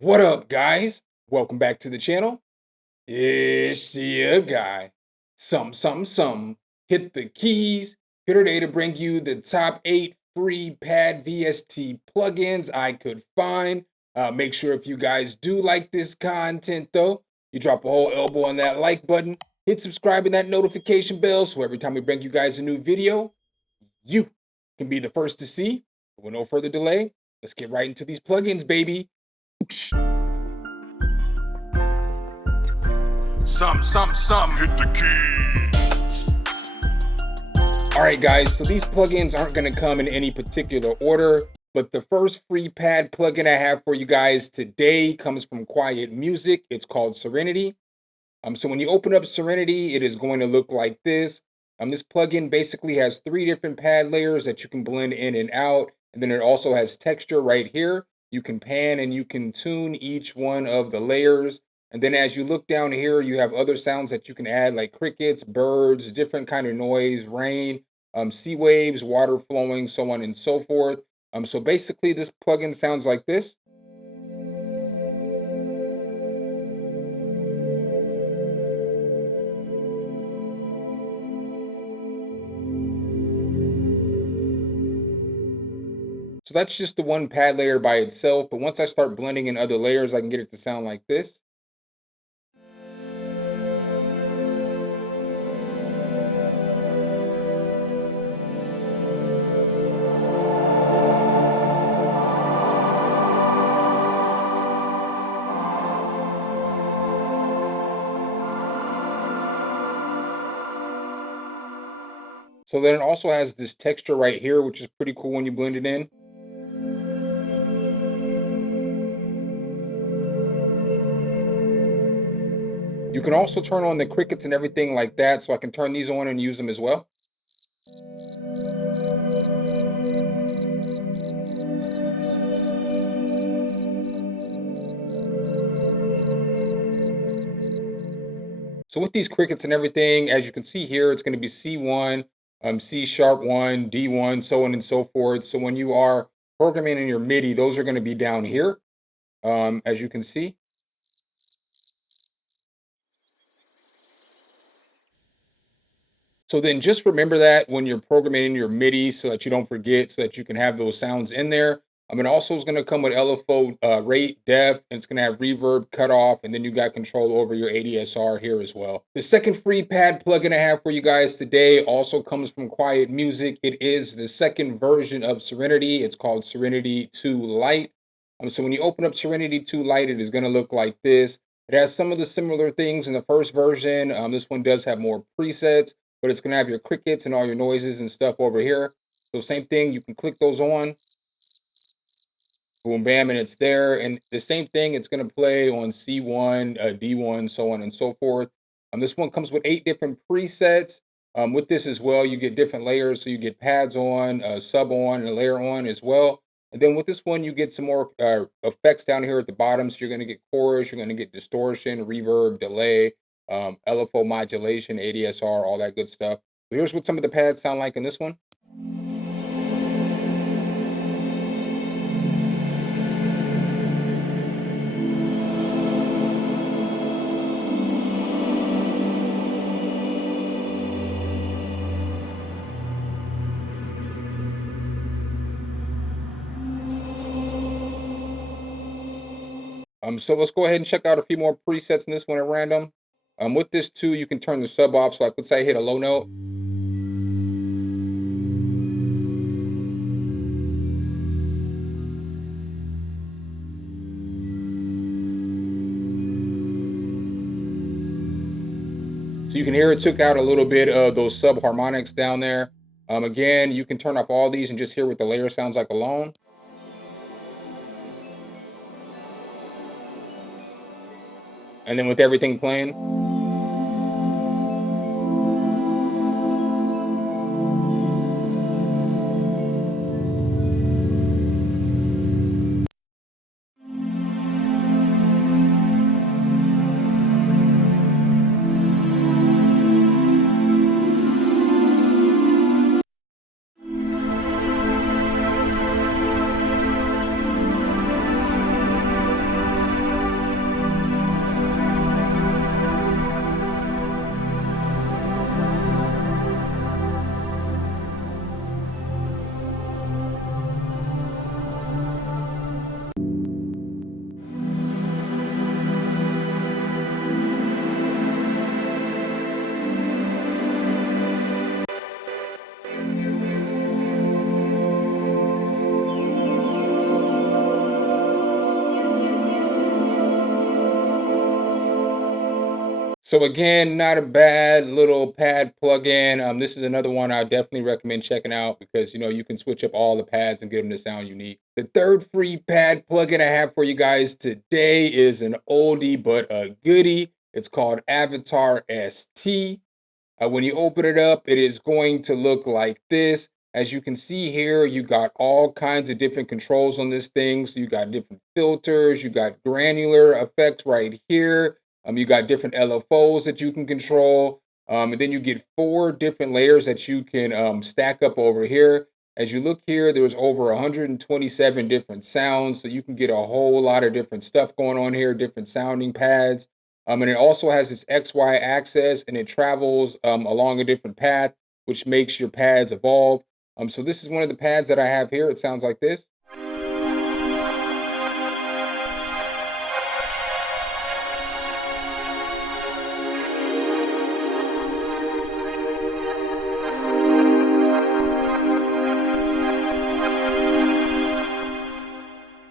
What up, guys? Welcome back to the channel. It's your guy. Some. Hit the keys. Here today to bring you the top 8 free pad VST plugins I could find. Make sure if you guys do like this content, though, you drop a whole elbow on that like button, hit subscribe and that notification bell so every time we bring you guys a new video, you can be the first to see. With no further delay, let's get right into these plugins, baby. Some, hit the key. All right, guys, so these plugins aren't going to come in any particular order, but the first free pad plugin I have for you guys today comes from Quiet Music. It's called Serenity. So when you open up Serenity, it is going to look like this. This plugin basically has 3 different pad layers that you can blend in and out, and then it also has texture right here. You can pan and you can tune each one of the layers. And then as you look down here, you have other sounds that you can add like crickets, birds, different kind of noise, rain, sea waves, water flowing, so on and so forth. So basically this plugin sounds like this. So that's just the one pad layer by itself. But once I start blending in other layers, I can get it to sound like this. So then it also has this texture right here, which is pretty cool when you blend it in. You can also turn on the crickets and everything like that, so I can turn these on and use them as well. So with these crickets and everything, as you can see here, it's going to be C1, C#1, D1, so on and so forth. So when you are programming in your MIDI, those are going to be down here, as you can see. So then just remember that when you're programming in your MIDI so that you don't forget, so that you can have those sounds in there. It also is going to come with LFO rate, depth, and it's going to have reverb, cutoff, and then you got control over your ADSR here as well. The second free pad plugin I have for you guys today also comes from Quiet Music. It is the second version of Serenity. It's called Serenity 2 Lite. So when you open up Serenity 2 Lite, it is going to look like this. It has some of the similar things in the first version. This one does have more presets, but it's going to have your crickets and all your noises and stuff over here. So same thing, you can click those on. Boom, bam, and it's there. And the same thing, it's going to play on C1, D1, so on and so forth. This one comes with 8 different presets. With this as well, you get different layers. So you get pads on, sub on, and a layer on as well. And then with this one, you get some more effects down here at the bottom. So you're going to get chorus, you're going to get distortion, reverb, delay, LFO modulation, ADSR, all that good stuff. So here's what some of the pads sound like in this one. So let's go ahead and check out a few more presets in this one at random. With this too, you can turn the sub off. So like, let's say I hit a low note. So you can hear it took out a little bit of those sub harmonics down there. Again, you can turn off all these and just hear what the layer sounds like alone. And then with everything playing. So again, not a bad little pad plugin. This is another one I definitely recommend checking out because you can switch up all the pads and get them to sound unique. The third free pad plugin I have for you guys today is an oldie but a goodie. It's called Avatar ST. When you open it up, it is going to look like this. As you can see here, you got all kinds of different controls on this thing. So you got different filters, you got granular effects right here. You got different LFOs that you can control. And then you get 4 different layers that you can stack up over here. As you look here, there's over 127 different sounds. So you can get a whole lot of different stuff going on here, different sounding pads. And it also has this XY axis and it travels along a different path, which makes your pads evolve. So this is one of the pads that I have here. It sounds like this.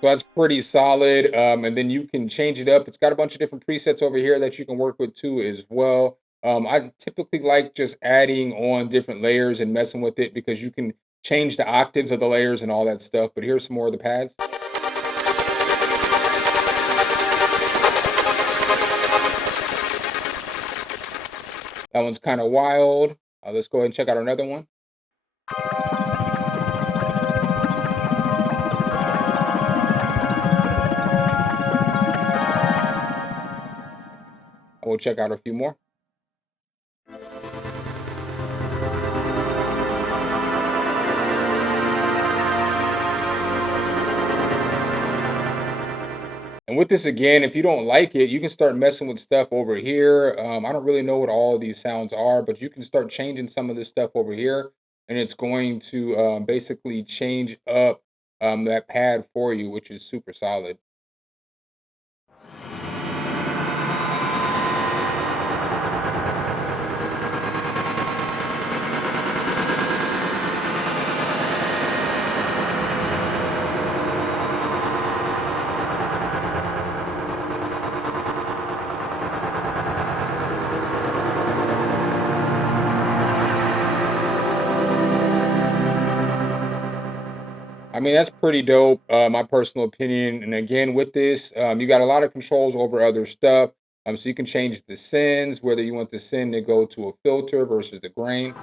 So that's pretty solid. And then you can change it up. It's got a bunch of different presets over here that you can work with too as well. I typically like just adding on different layers and messing with it because you can change the octaves of the layers and all that stuff. But here's some more of the pads. That one's kind of wild. Let's go ahead and check out another one. We'll check out a few more. And with this again, if you don't like it, you can start messing with stuff over here. I don't really know what all of these sounds are, but you can start changing some of this stuff over here, and it's going to basically change up that pad for you, which is super solid. I mean, that's pretty dope, my personal opinion. And again, with this, you got a lot of controls over other stuff. So you can change the sends, whether you want the send to go to a filter versus the grain.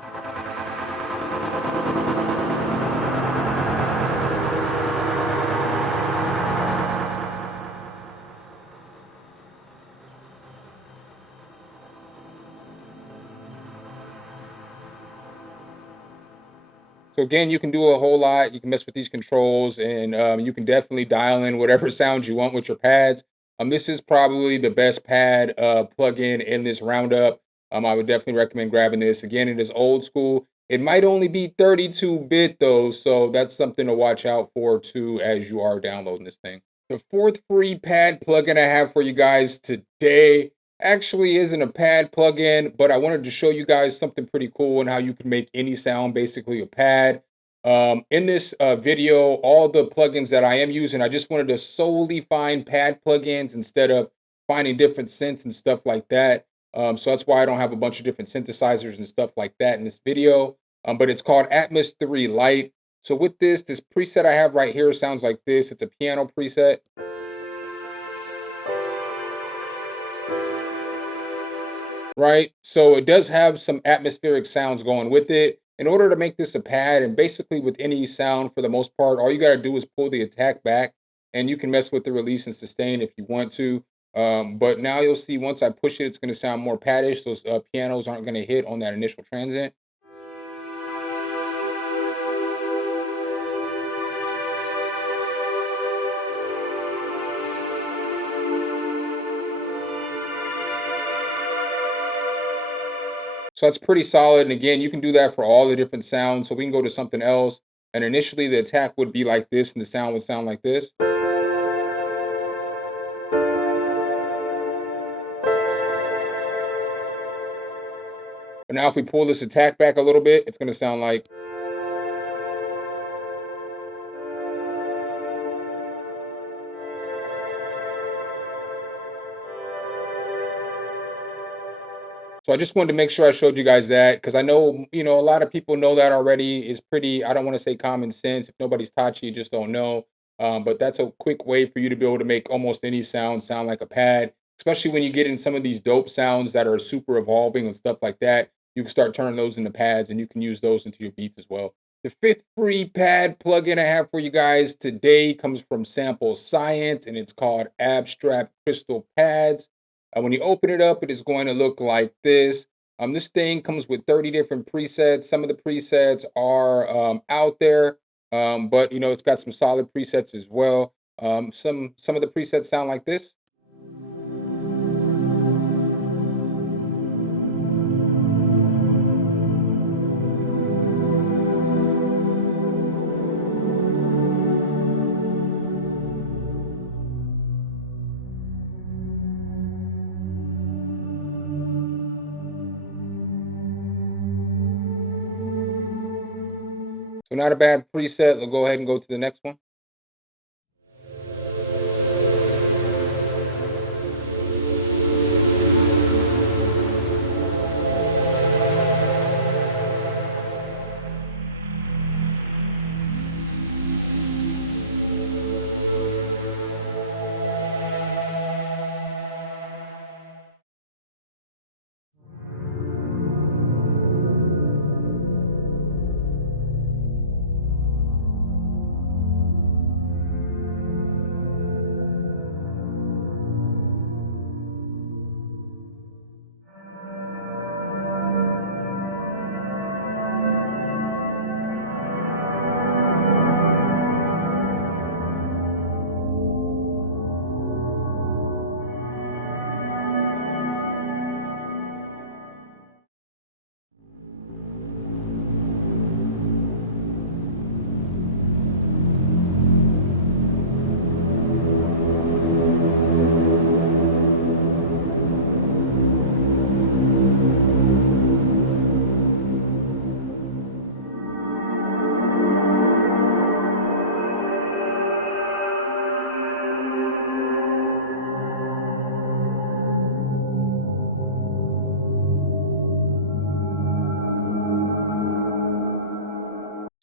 So again, you can do a whole lot. You can mess with these controls, and you can definitely dial in whatever sounds you want with your pads. This is probably the best pad plug-in in this roundup. I would definitely recommend grabbing this. Again, it is old school. It might only be 32-bit though, so that's something to watch out for too as you are downloading this thing. The fourth free pad plugin I have for you guys today actually isn't a pad plugin, but I wanted to show you guys something pretty cool and how you can make any sound basically a pad. In this video, all the plugins that I am using, I just wanted to solely find pad plugins instead of finding different synths and stuff like that. So that's why I don't have a bunch of different synthesizers and stuff like that in this video. But it's called Atmos 3 Lite. So with this preset I have right here sounds like this. It's a piano preset. Right? So it does have some atmospheric sounds going with it. In order to make this a pad, and basically with any sound for the most part, all you got to do is pull the attack back and you can mess with the release and sustain if you want to. But now you'll see once I push it, it's going to sound more paddish. Those pianos aren't going to hit on that initial transient. So that's pretty solid. And again, you can do that for all the different sounds. So we can go to something else. And initially the attack would be like this and the sound would sound like this. But now if we pull this attack back a little bit, it's going to sound like. So I just wanted to make sure I showed you guys that because I know, a lot of people know that already. Is pretty, I don't want to say common sense. If nobody's taught you, you just don't know. But that's a quick way for you to be able to make almost any sound like a pad, especially when you get in some of these dope sounds that are super evolving and stuff like that. You can start turning those into pads and you can use those into your beats as well. The fifth free pad plugin I have for you guys today comes from Sample Science and it's called Abstract Crystal Pads. When you open it up, it is going to look like this. This thing comes with 30 different presets. Some of the presets are out there, but it's got some solid presets as well. Some of the presets sound like this. So not a bad preset. We'll go ahead and go to the next one.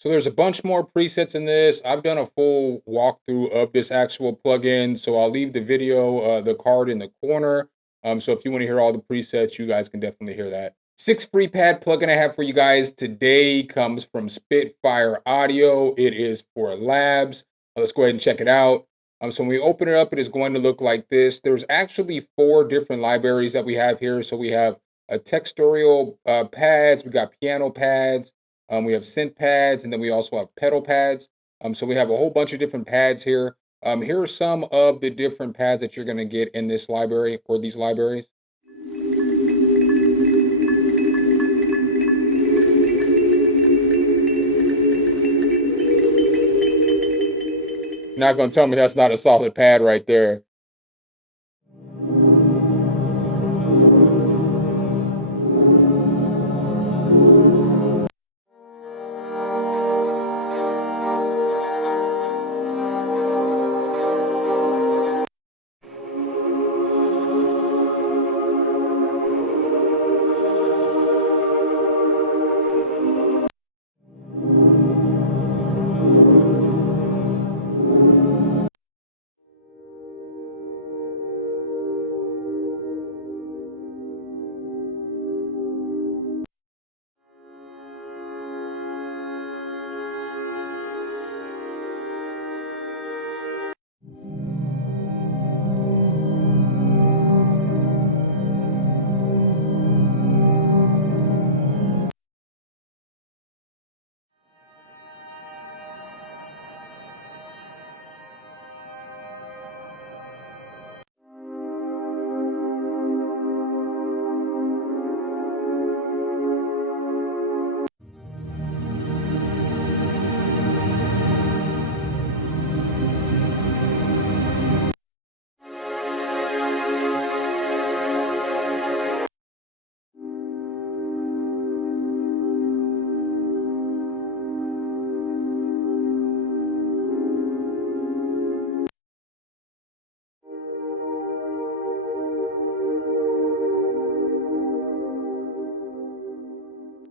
So there's a bunch more presets in this. I've done a full walkthrough of this actual plugin, so I'll leave the video, the card in the corner. So if you want to hear all the presets, you guys can definitely hear that. Sixth free pad plugin I have for you guys today comes from Spitfire Audio. It is for labs. Let's go ahead and check it out. So when we open it up, it is going to look like this. There's actually 4 different libraries that we have here. So we have a textural pads, we got piano pads, we have synth pads, and then we also have pedal pads. So we have a whole bunch of different pads here. Here are some of the different pads that you're going to get in this library or these libraries. You're not going to tell me that's not a solid pad right there.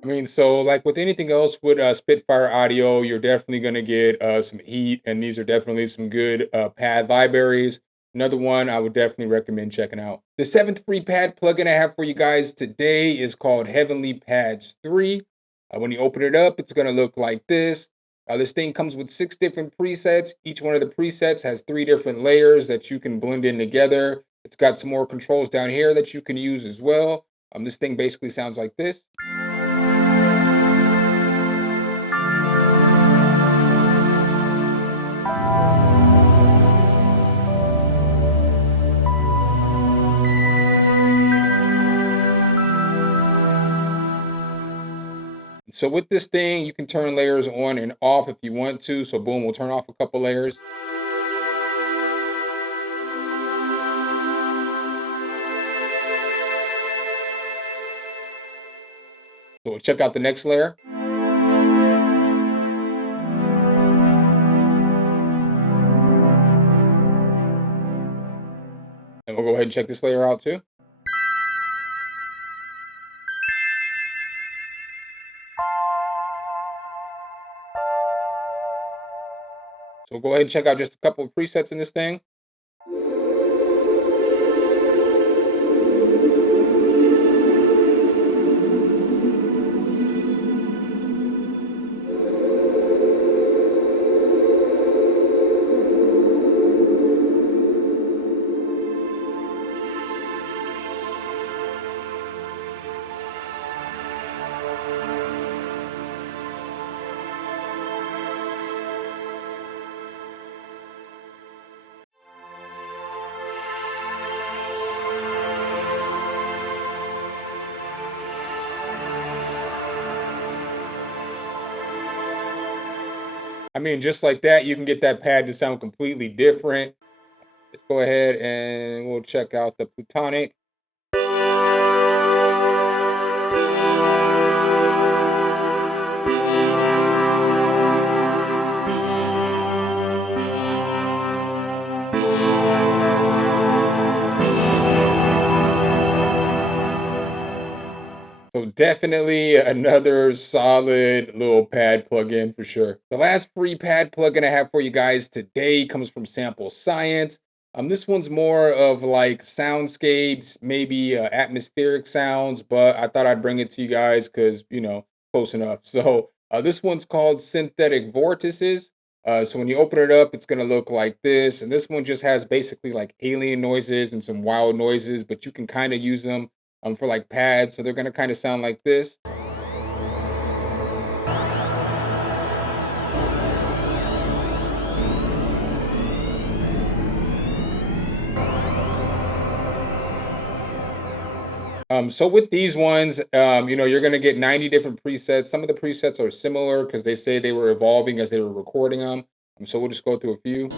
mean, so like with anything else with Spitfire audio, you're definitely going to get some heat, and these are definitely some good pad libraries. Another one I would definitely recommend checking out. The seventh free pad plugin I have for you guys today is called Heavenly Pads 3. When you open it up, it's going to look like this. This thing comes with 6 different presets. Each one of the presets has 3 different layers that you can blend in together. It's got some more controls down here that you can use as well. This thing basically sounds like this. So with this thing, you can turn layers on and off if you want to. So boom, we'll turn off a couple layers. So we'll check out the next layer. And we'll go ahead and check this layer out too. So we'll go ahead and check out just a couple of presets in this thing. I mean, just like that, you can get that pad to sound completely different. Let's go ahead and we'll check out the Plutonic. So definitely another solid little pad plugin for sure. The last free pad plugin I have for you guys today comes from Sample Science. This one's more of like soundscapes, maybe atmospheric sounds, but I thought I'd bring it to you guys because, close enough. So this one's called Synthetic Vortices. So when you open it up, it's going to look like this. And this one just has basically like alien noises and some wild noises, but you can kind of use them for like pads. So they're going to kind of sound like this. So with these ones, you're going to get 90 different presets. Some of the presets are similar because they say they were evolving as they were recording them. So we'll just go through a few.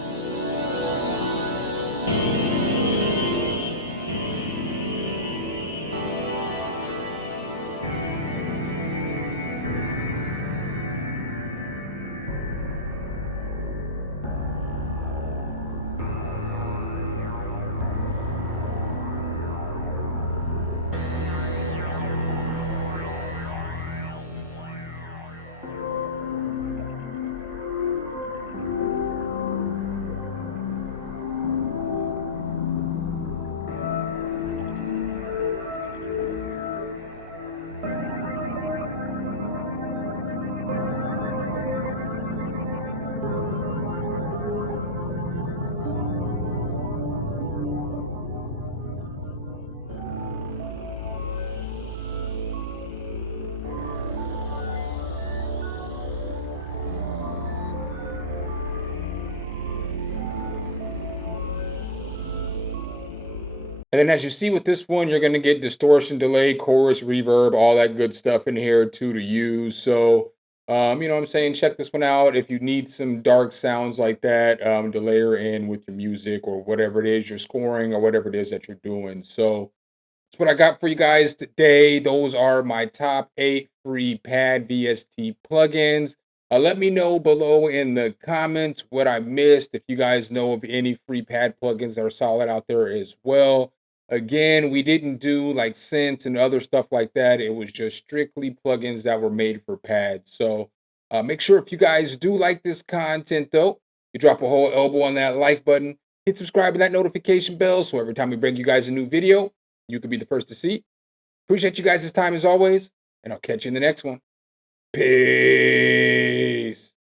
And then as you see with this one, you're going to get distortion, delay, chorus, reverb, all that good stuff in here too to use. So, what I'm saying, check this one out. If you need some dark sounds like that to layer in with your music or whatever it is you're scoring or whatever it is that you're doing. So that's what I got for you guys today. Those are my top 8 free pad VST plugins. Let me know below in the comments what I missed. If you guys know of any free pad plugins that are solid out there as well. Again, we didn't do like synths and other stuff like that. It was just strictly plugins that were made for pads. So make sure if you guys do like this content though, you drop a whole elbow on that like button, hit subscribe and that notification bell so every time we bring you guys a new video, you can be the first to see. Appreciate you guys' time as always, and I'll catch you in the next one. Peace.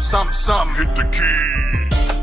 Some, hit the key.